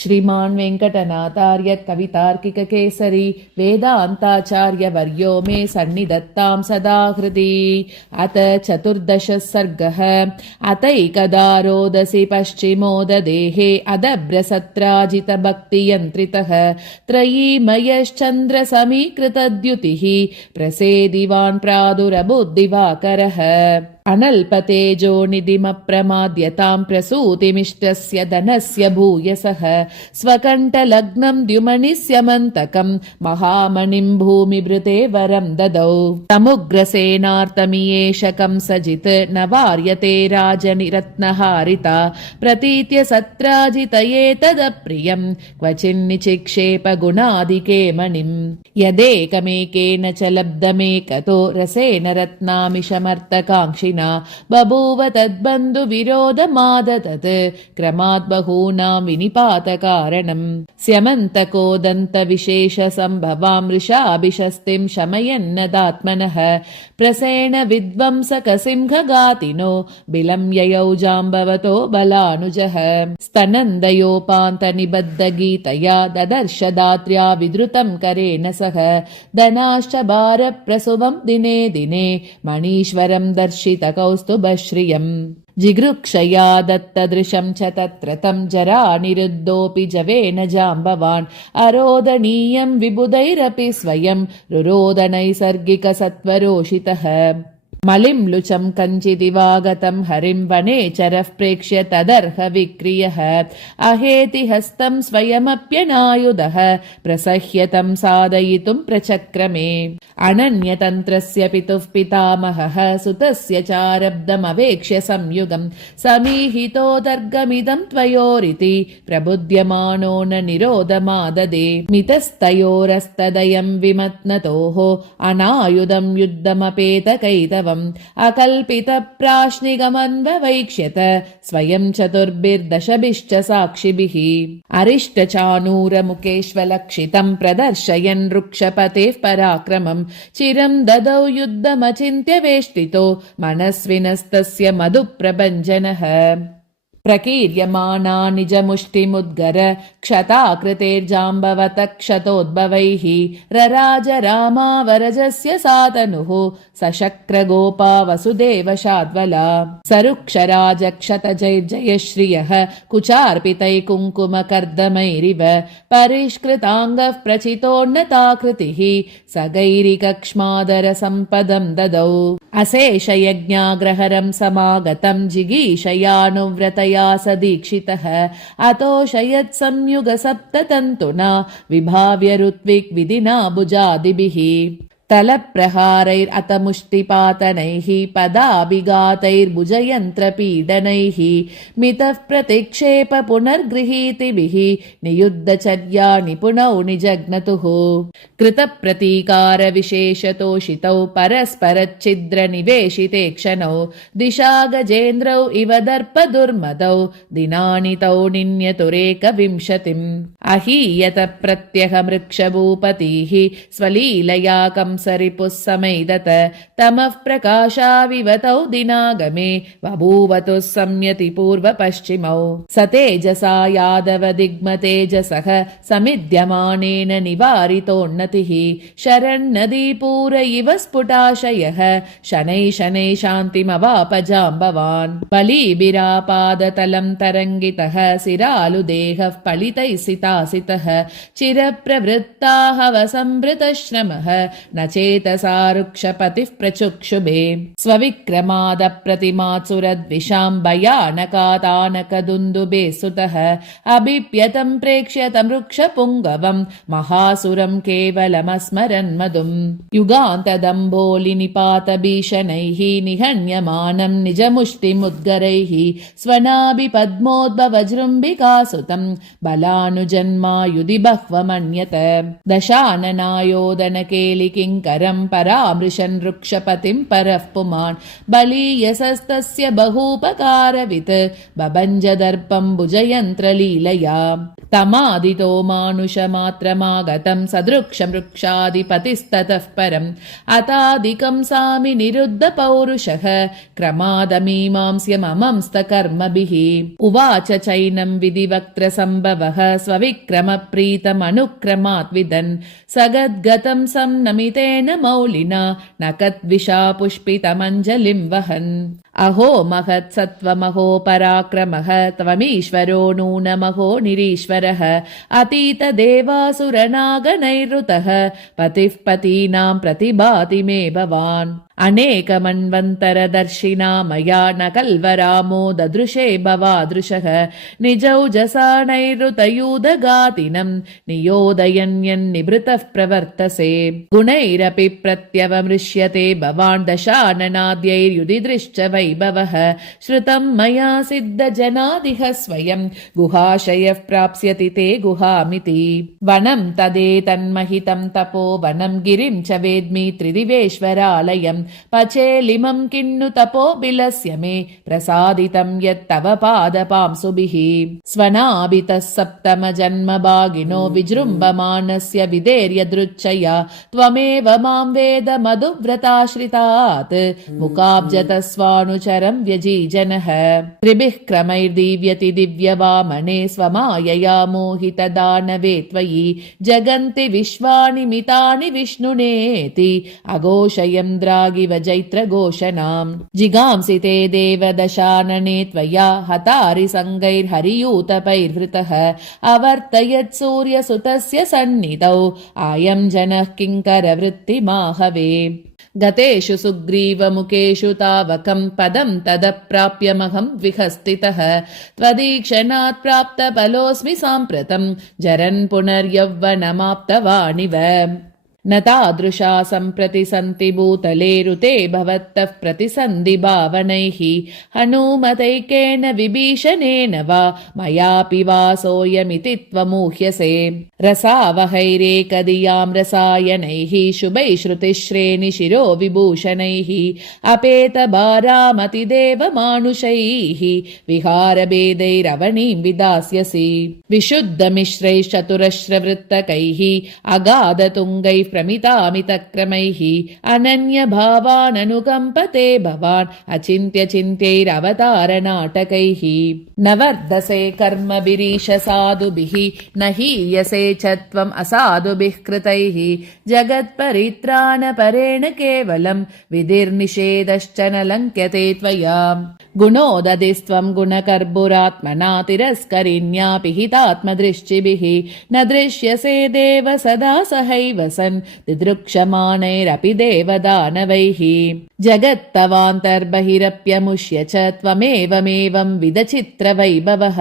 श्रीमान् वेङ्कटनाथार्य कवितार्किककेसरी वेदान्ताचार्यवर्यो मे सन्निधत्तां सदा हृदि। अथ 14 सर्गः। अतैकदारोदसि पश्चिमोददेहे अदभ्रसत्राजितभक्तियन्त्रितः त्रयीमयश्चन्द्रसमीकृतद्युतिः प्रसेदिवान् प्रादुरबुद्धिवाकरः। अनल्पतेजो निधिमप्रमाद्यतां प्रसूतिमिष्टस्य धनस्य भूयसः स्वकण्ठलग्नं द्युमणिस्यमन्तकं महामणिं भूमिभृते वरं ददौ। समुग्रसेनार्तमियेष कंसजित् न वार्यते राजनिरत्नहारिता प्रतीत्य सत्राजितयेतदप्रियं क्वचिन्निचिक्षेप गुणादिके मणिम्। यदेकमेकेन च लब्धमेकतो रसेन रत्नामिषमर्थकाङ्क्षिणा बभूव तद्बन्धु विरोधमादतत् क्रमात् बहूनां विनिपातकारणम्। स्यमन्तकोदन्तविशेषसम्भवां मृषाभिषस्तिं शमयन्नदात्मनः प्रसेन विध्वंसकसिंहघातिनो बिलं ययौ जाम्बवतो बलानुजः। स्तनन्दयोपान्तनिबद्धगीतया ददर्श दात्र्या विधृतं करेण सह धनाश्च भारप्रसुवं दिने दिने मणीश्वरं दर्शितकौस्तुभश्रियम्। जिगृक्षया दत्तदृशं च तत्र तं जरानिरुद्धोऽपि जवेन जाम्बवान् अरोदनीयं विबुधैरपि स्वयं रुरोदनैसर्गिकसत्वरोषितः। मलिं लुचं कञ्चिदिवागतं हरिं वनेचरः प्रेक्ष्य तदर्ह विक्रियः अहेति हस्तं स्वयमप्यनायुधः प्रसह्यतं साधयितुं प्रचक्रमे। अनन्यतन्त्रस्य पितुः पितामहः सुतस्य चारब्धमवेक्ष्य संयुगं समीहितोदर्गमिदं त्वयोरिति प्रबुध्यमानो न निरोधमाददे। मितस्तयोरस्तदयं विमत्नतोः अनायुधं युद्धमपेतकैतवम् अकल्पितप्राश्निकमन्ववैक्ष्यत स्वयं चतुर्भिर्दशभिश्च साक्षिभिः। अरिष्टचाणूरमुखेष्वलक्षितं प्रदर्शयन् वृक्षपतेः पराक्रमं चिरं ददौ युद्धमचिन्त्य वेष्टितो मनस्विनस्तस्य मधुप्रभञ्जनः। प्रकीर्यमाना निजमुष्टिमुद्गर क्षताकृतेर्जाम्बवत क्षतोद्भवैः रराज रामावरजस्य सातनुः सशक्रगोपा वसुदेव शाद्वला। सरुक्षराजक्षतजैर्जयश्रियः कुचार्पितै कुङ्कुमकर्दमैरिव परिष्कृताङ्गः प्रचितोन्नताकृतिः सगैरिकक्ष्मादरसम्पदं ददौ। अशेषयज्ञाग्रहरं समागतं जिगीषयानुव्रतया सदीक्षितः अतोषयत् संयुगसप्ततन्तुना विभाव्य ऋत्विग्विधिना भुजादिभिः। तलप्रहारैरतमुष्टिपातनैः पदाभिघातैर्भुजयन्त्रपीडनैः मितः प्रतिक्षेप पुनर्गृहीतिभिः नियुद्धचर्या निपुणौ निजग्नतुः। कृतप्रतीकारविशेषतोषितौ परस्परच्छिद्रनिवेशिते क्षणौ दिशा गजेन्द्रौ इव दर्पदुर्मदौ दिनानितौ निन्यतुरेकविंशतिम्। अहीयत प्रत्यहमृक्षभूपतिः स्वलीलया कंसरिपुः समैदत तमः प्रकाशाविवतौ दिनागमे बभूवतुः संयति पूर्वपश्चिमौ। सतेजसा यादव दिग्मतेजसः समिध्यमानेन निवारितोन्नतिः शरण्नदीपूर इव स्फुटाशयः शनैः शनैः शान्तिमवापजाम्बवान्। बलिभिरापादतलं तरङ्गितः सिरालुदेहः पलितैः सितासितः चिरप्रवृत्ताहवसंभृतश्रमः न चेतसा रुक्षपतिः प्रचुक्षुभे। स्वविक्रमादप्रतिमात्सुरद्विषां भयानकातानकदुन्दुभे सुतः अभिप्यतं प्रेक्ष्यतं वृक्षपुङ्गवं महासुरं केवलमस्मरन् मधुम्। युगान्तदम्भोलिनिपातभीषणैः निहन्यमानं निजमुष्टिमुद्गरैः स्वनाभिपद्मोद्भवजृम्बिकासुतं बलानुजन्मायुधि बह्वमन्यत। दशाननायोदनकेलिकिङ् किङ्करम् परामृशन् वृक्षपतिम् परः पुमान् बलीयसस्तस्य बहूपकारवित् बभञ्जदर्पम् भुजयन्त्रलीलया तमादितो मानुषमात्रमागतम् सदृक्षम् वृक्षाधिपतिस्ततः परम् अतादिकम् सामि निरुद्ध पौरुषः क्रमादमीमांस्यममंस्तकर्मभिः उवाच चैनम् विधिवक्त्रसम्भवः स्वविक्रमप्रीतमनुक्रमात् विदन् सगद्गतम् संनमितेन मौलिना नकद्विषा पुष्पितमञ्जलिम् वहन् अहो महत्सत्त्वमहो पराक्रमः त्वमीश्वरो नूनमहो निरीश्वरः अतीतदेवासुरनागनैरृतः पतिः पतीनाम् प्रतिभाति मे भवान् अनेकमन्वन्तरदर्शिना मया न कल्वरामो ददृशे भवादृशः निजौजसा नैरृतयूदगातिनम् नियोदयन्यन्निभृतः प्रवर्तसे गुणैरपि प्रत्यवमृश्यते भवान् दशाननाद्यैर्युदिदृश्च वैभवः श्रुतम् मया सिद्धजनादिह स्वयम् गुहाशयः प्राप्स्यति ते गुहामिति वनम् तदेतन्महितम् तपो वनम् गिरिम् च वेद्मि त्रिदिवेश्वरालयम् पचेलिमम् किन्नु तपोबिलस्य मे प्रसादितम् यत्तव पादपांसुभिः स्वनाभितः सप्तम जन्म भागिनो विजृम्भमानस्य विधेर्यदृच्छया त्वमेव माम् वेद मधुव्रताश्रितात् मुखाब्जतः स्वानुचरम् व्यजीजनः त्रिभिः क्रमैर्दीव्यति दिव्यवामने स्वमायया मोहितदानवे त्वयि जगन्ति विश्वानि मितानि विष्णुनेति अघोषयन्द्रागिव जैत्रघोषणाम् जिगांसिते देवदशानने त्वया हतारिसङ्गैर्हरियूतपैर्हृतः अवर्तयत् सूर्यसुतस्य सन्निधौ आयम् जनः किङ्करवृत्तिमाहवे गतेषु सुग्रीवमुखेषु तावकम् पदम् तदप्राप्यमहम् विहस्तितः त्वदीक्षणात् प्राप्तफलोऽस्मि साम्प्रतम् जरन् पुनर्यौवनमाप्तवानिव न तादृशा सम्प्रति सन्ति भूतले ऋते भवत्तः प्रतिसन्धि भावनैः हनूमतैकेन विभीषणेन वा मयापि वासोऽयमिति त्वमूह्यसे रसावहैरेकधियाम् रसायनैः शुभैः श्रुतिश्रेणिशिरो विभूषणैः अपेतभारामतिदेव मानुषैः विहारभेदैरवणीम् विदास्यसि विशुद्धमिश्रैश्चतुरश्रवृत्तकैः अगाधतुङ्गैः प्रमितामितक्रमैः अनन्यभावाननुकम्पते भवान् अचिन्त्यचिन्त्यैरवतारनाटकैः न वर्धसे कर्मभिरीश साधुभिः न हीयसे च त्वम् असाधुभिः कृतैः जगत्परित्राणपरेण केवलम् विधिर्निषेधश्च न लङ्क्यते त्वया गुणोदधिस्त्वम् गुणकर्बुरात्मना तिरस्करिण्या पिहितात्मदृष्टिभिः न दृश्यसे देव सदा सहैव सन् दिदृक्षमाणैरपि देवदानवैः जगत्तवान्तर्बहिरप्यमुष्य च त्वमेवमेवं विदचित्रवैभवः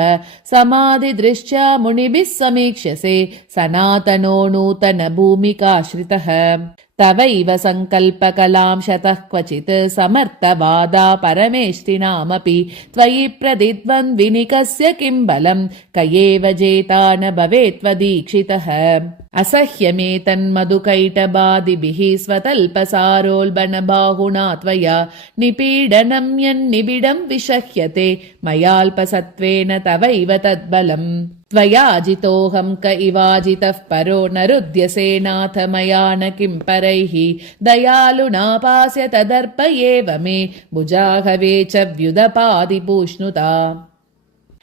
समाधिदृष्ट्या मुनिभिः समीक्ष्यसे सनातनो नूतन भूमिकाश्रितः तवैव सङ्कल्पकलां शतः क्वचित् समर्थवादा परमेष्टिनामपि त्वयि प्रतिद्वन्द्विनिकस्य किं बलम् क एव जेता न भवेत्त्वदीक्षितः असह्यमेतन्मधुकैटबादिभिः स्वतल्पसारोल्बणबाहुना त्वया निपीडनं यन्निबिडं विषह्यते मयाल्पसत्त्वेन तवैव तद्बलम् त्वया जितोऽहं क इवाजितः परो न रुध्यसे नाथ मया न किं परैः दयालुनापास्य तदर्प एव मे भुजाहवे च व्युदपादिपूष्णुता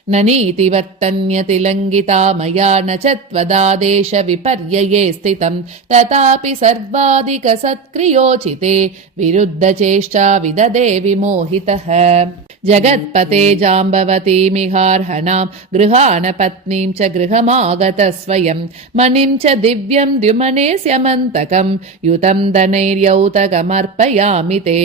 न नीतिवर्तन्यतिलङ्घिता मया न च त्वदादेश विपर्यये स्थितम् तथापि सर्वाधिकसत्क्रियोचिते विरुद्धचेष्टा विददे विमोहितः जगत्पते जाम्बवतीमिहार्हणाम् गृहाण पत्नीम् च गृहमागतः स्वयम् मणिम् च दिव्यम् द्युमनेस्यमन्तकम् युतम् धनैर्यौतकमर्पयामि ते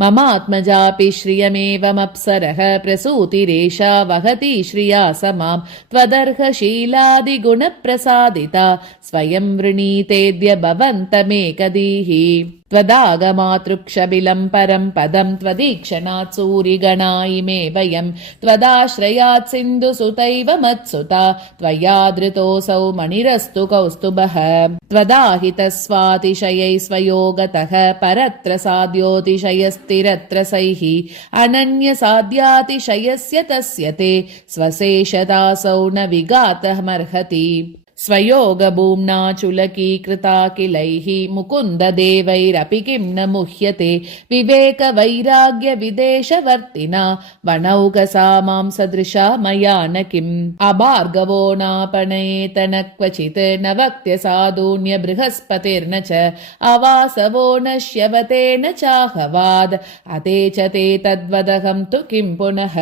ममात्मजापि श्रियमेवमप्सरः प्रसूतिरेषा वहति श्रिया समाम् त्वदर्हशीलादिगुणप्रसादिता स्वयं वृणीतेऽद्य भवन्तमेकधीः त्वदागमातृक्षबिलं परं पदं त्वदीक्षणात् सूरिगणा इमे वयं त्वदाश्रयात् सिन्धुसुतैव मत्सुता त्वया धृतोऽसौ मणिरस्तु कौस्तुभः त्वदाहितस्वातिशयै स्वयोगतः परत्र साध्योतिशयस्तिरत्र सैः अनन्यसाध्यातिशयस्य तस्य ते स्वशेषदासौ न विगातमर्हति स्वयोगभूम्ना चुलकीकृता किलैः मुकुन्ददेवैरपि किं न मुह्यते विवेकवैराग्यविदेशवर्तिना वनौकसा मां सदृशा मया न किम् अभार्गवो नापणयेत न क्वचित् न वक्त्य साधून्य बृहस्पतिर्न च अवासवो नश्यवते न चाहवाद अते च ते तद्वदहं तु किं पुनः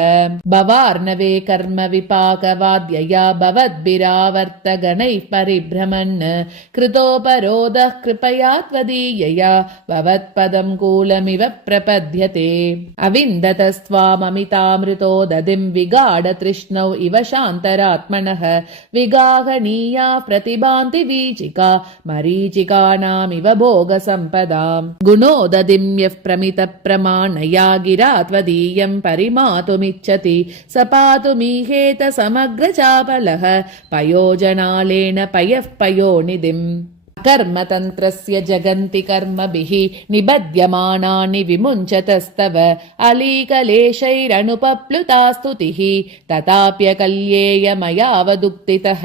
भवार्णवे कर्म विपाकवाद्यया भवद्भिरावर्तगणैः परिभ्रमन् कृतोपरोधः कृपया त्वदीयया भवत्पदं कूलमिव प्रपद्यते अविन्दतस्त्वाममितामृतो दधिं विगाढतृष्णौ इव शान्तरात्मनः विगाहनीया प्रतिभान्ति वीचिका मरीचिकानामिव भोगसम्पदाम् गुणोदधिं यः प्रमितप्रमाणया गिरा त्वदीयं परिमातुमिच्छति स पातुमीहेत समग्रचापलः पयोजनालेन पयः पयोनिधिम् कर्मतन्त्रस्य जगन्ति कर्मभिः निबध्यमानानि विमुञ्चतस्तव अलीकलेशैरनुपप्लुता स्तुतिः तथाप्यकल्येय मयावदुक्तितः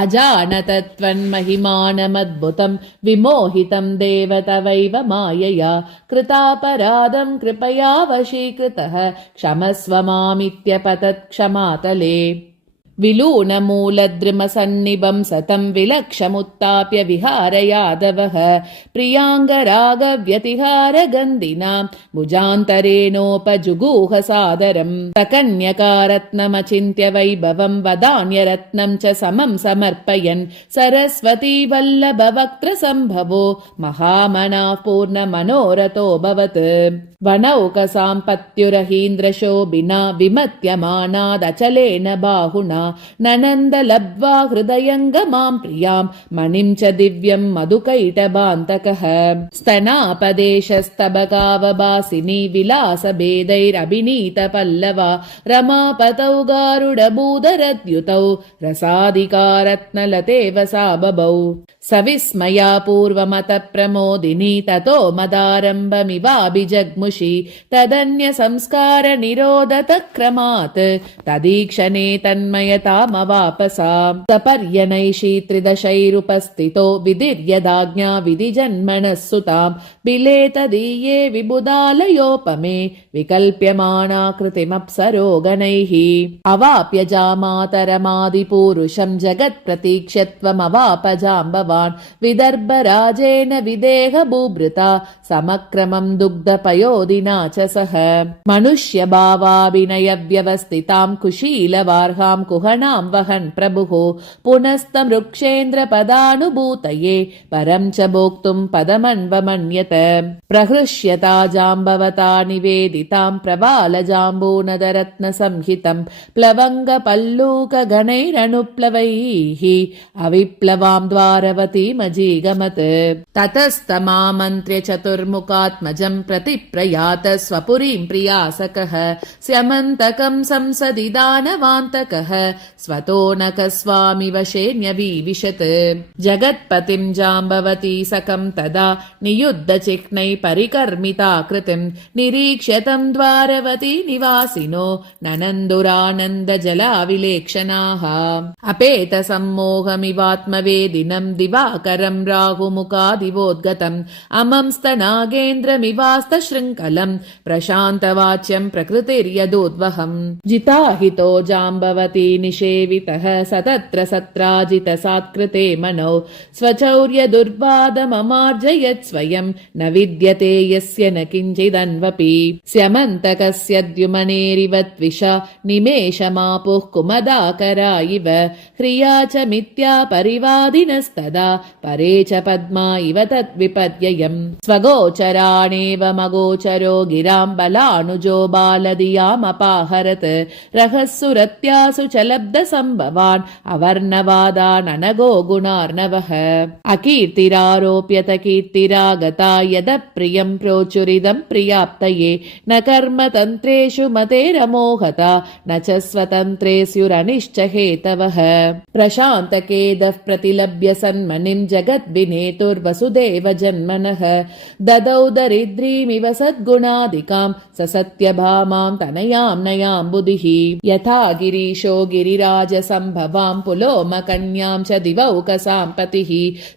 अजानतत्वन्महिमानमद्भुतं विमोहितं देव तवैव मायया कृतापराधं कृपया वशीकृतः क्षमस्व मामित्यपतत् क्षमातले विलूनमूलद्रुमसन्निभं सतं विलक्षमुत्ताप्य विहारयादवः प्रियाङ्गरागव्यतिहारगन्धिना भुजान्तरेणोपजुगूह सादरम् सकन्यकारत्नमचिन्त्य वैभवं वदान्यरत्नं च समं समर्पयन् सरस्वती वल्लभवक्त्रसम्भवो महामनाः पूर्णमनोरथोऽभवत् वनौकसाम्पत्युरहीन्द्रशोभिना विमत्यमानादचलेन बाहुना ननन्द लब्ध्वा हृदयङ्गमां प्रियां मणिं च दिव्यं मधुकैटभान्तकः स्तनापदेशस्तबकावभासिनी विलासभेदैरभिनीतपल्लवा रमापतौ गारुडभूधरद्युतौ रसाधिकारत्नलतेव सा बभौ सविस्मया पूर्वमतप्रमोदिनी ततो मदारम्भमिवाभिजग्मुषि तदन्यसंस्कारनिरोधतक्रमात् तदीक्षणे तन्मयतामवापसा सपर्यनैषी त्रिदशैरुपस्थितो विधिर्यदाज्ञा विधिजन्मनः सुतां बिले तदीये विबुधालयोपमे विकल्प्यमानाकृतिमप्सरो गणैः अवाप्य जामातरमादिपूरुषं जगत्प्रतीक्ष्यत्वमवापजाम्बवान् विदर्भराजेन विदेह भूभृता समक्रमं दुग्धपयोदिना च सह मनुष्यभावाभिनयव्यवस्थितां कुशीलवार्हां कुहनां वहन् प्रभुः पुनस्तमृक्षेन्द्रपदानुभूतये परं च भोक्तुं पदमन्वमन्यत प्रहृष्यता जाम्बवता निवेदितां प्रवालजाम्बूनदरत्नसंहितं प्लवङ्गपल्लूकगणैरनुप्लवैः अविप्लवां द्वारवतीमजीगमत् ततस्तमामन्त्र्य चतुर्मुखात्मजं प्रतिप्रयात स्वपुरीं प्रियासकः स्यमन्तकं संसदि दानवान्तकः स्वतोनकस्वामि वशेऽन्यवीविशत् जगत्पतिं जाम्बवती सकं तदा नियुद्धचिह्नैः परिकर्मिताकृतिं निरीक्ष्य तं द्वारवती निवासिनो ननन्दुरानन्दजलाविलेक्षणाः अपेतसम्मोहमिवात्मवेदिनं दिवाकरं राहुमुखादिवोद्गतम् अमं स्तनागेन्द्रमिवास्तशृङ्खलं प्रशान्तवाच्यं प्रकृतिर्यदोद्वहम् जिताहितो जाम्बवती निषेवितः सतत्र सत्राजितसात्कृते मनौ स्वचौर्यदुर्वादममार्जयत् स्वयं न विद्यते यस्य न किञ्चिदन्वपि स्यमन्तकस्य द्युमनेरिवत्विषा निमेषमापुः कुमदाकरा इव ह्रिया च मिथ्या परिवादिनस्तदा परे च पद्मा इव तद्विपद्ययम् स्वगोचराणेवमगोचरो गिरां बलानुजो बालधियामपाहरत् रहस्सुरत्यासु चल उपलब्धसम्भवान् अवर्णवादाननगो गुणार्णवः अकीर्तिरारोप्यत कीर्तिरागता यदप्रियं प्रोचुरिदं प्रियाप्तये न कर्मतन्त्रेषु मतेरमोहता न च स्वतन्त्रे स्युरनिश्च हेतवः प्रशान्तकेदः प्रतिलभ्य सन्मनिं जगद्विनेतुर्वसुदेव जन्मनः ददौ दरिद्रीमिव सद्गुणादिकां स सत्यभामां तनयां नयां बुधिः यथा गिरीशो गिरिराजसम्भवां पुलोमकन्यां च दिवौकसां पतिः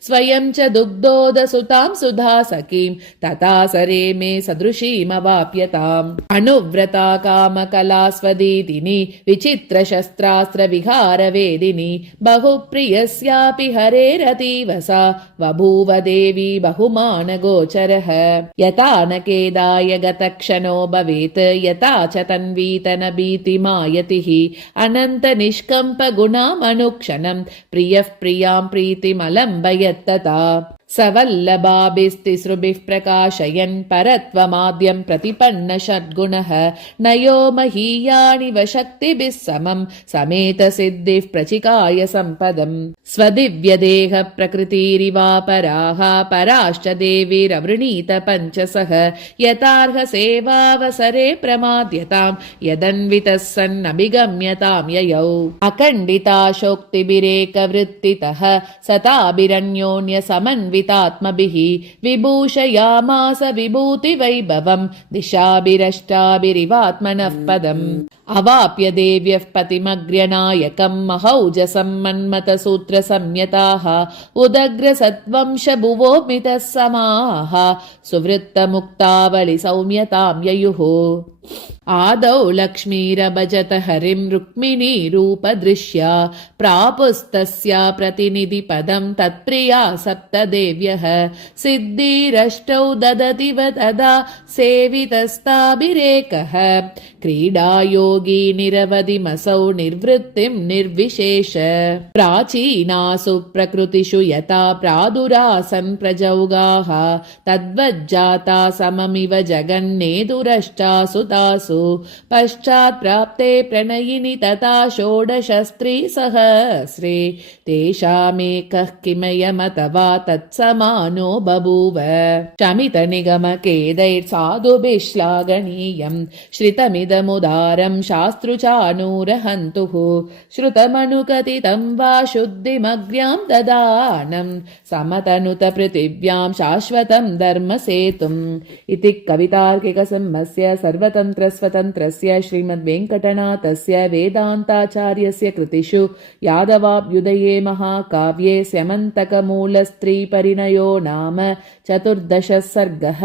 स्वयं च दुग्धोदसुतां सुधा सखीं तथा सरे मे सदृशीमवाप्यताम् अनुव्रता कामकला स्वदीदिनी विचित्रशस्त्रास्त्रविहारवेदिनी बहुप्रियस्यापि हरेरतीव सा बभूव देवी बहुमानगोचरः यथा न केदाय गतक्षणो भवेत् यथा च तन्वीतन भीतिमायतिः अनन्त निष्कम्प गुणामनुक्षणं प्रियः प्रियां प्रीतिमलम्बयत्तथा सवल्लभाभिस्तिसृभिः प्रकाशयन् परत्वमाद्यं प्रतिपन्न षड्गुणः नयो महीयानिव शक्तिभिः समं समेत सिद्धिः प्रचिकाय सम्पदम् स्वदिव्यदेह प्रकृतिरिवापराः पराश्च देवीरवृणीत पञ्चसः यथार्ह सेवावसरे प्रमाद्यतां यदन्वितः सन्नभिगम्यतां ययौ अखण्डिताशोक्तिभिरेकवृत्तितः सताभिरन्योन्यसमन्वितात्मभिः विभूषयामास विभूतिवैभवं दिशाभिरष्टाभिरिवात्मनः पदम् अवाप्य देव्यः पतिमग्र्यनायकं महौजसं मन्मथसूत्रसंयताः उदग्रसद्वंश भुवोमितः समाः सुवृत्तमुक्तावलि सौम्यतां ययुः आदौ लक्ष्मीरभजत हरिं रुक्मिणी रूपदृश्या प्रापुस्तस्या प्रतिनिधिपदं तत्प्रिया सप्तदेव्यः सिद्धिरष्टौ ददतिव तदा सेवितस्ताभिरेकः क्रीडायोगी निरवधिमसौ निर्वृत्तिं निर्विशेष प्राचीनासु प्रकृतिषु यथा प्रादुरासन् प्रजौगाः तद्वज्जाता सममिव जगन्नेदुरष्टासु तासु पश्चात् प्राप्ते प्रणयिनि तथा षोडशस्त्रीसहस्रे तेषामेकः किमयमथवा तत्समानो बभूव शमितनिगमकेदैर्साधुभिश्लाघनीयं श्रितमिदमुदारं शास्त्रुचानूरहन्तुः श्रुतमनुकथितं वा शुद्धिमग्र्यां ददानं समतनुत पृथिव्यां शाश्वतं धर्मसेतुम् इति कवितार्किकसिंहस्य सर्वतन्त्रस्वतन्त्रस्य श्रीमद्वेङ्कटनाथस्य वेदान्ताचार्यस्य कृतिषु यादवाभ्युदये महाकाव्ये स्यमन्तकमूलस्त्रीपरिणयो नाम 14 सर्गः।